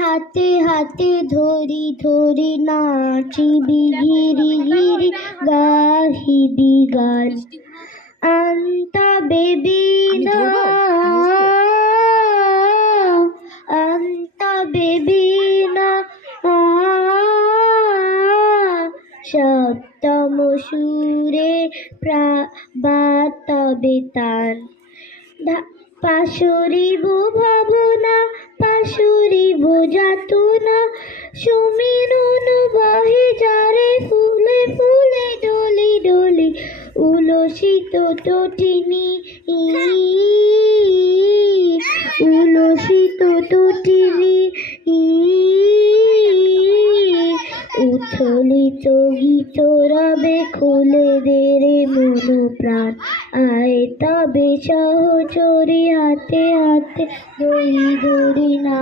হাতে হাতে ধরি ধরি নাচিবি গিরি গিরি গাহিবি গান আন্তা বেবি না আন্তা বেবি না সপ্তম সুরে বাতাবে তান পাশরিব ভাবনা পাশরিব যাতনা সুমিরন বহে যারে ফুলে ফুলে ডলি ডলি উলসিত তটিনী উলসিত তটিনী উথলিত গীত রবে খুলে দে রে মন প্রাণ আয় তবে সহচরি হাতে হাতে ধরি ধরি না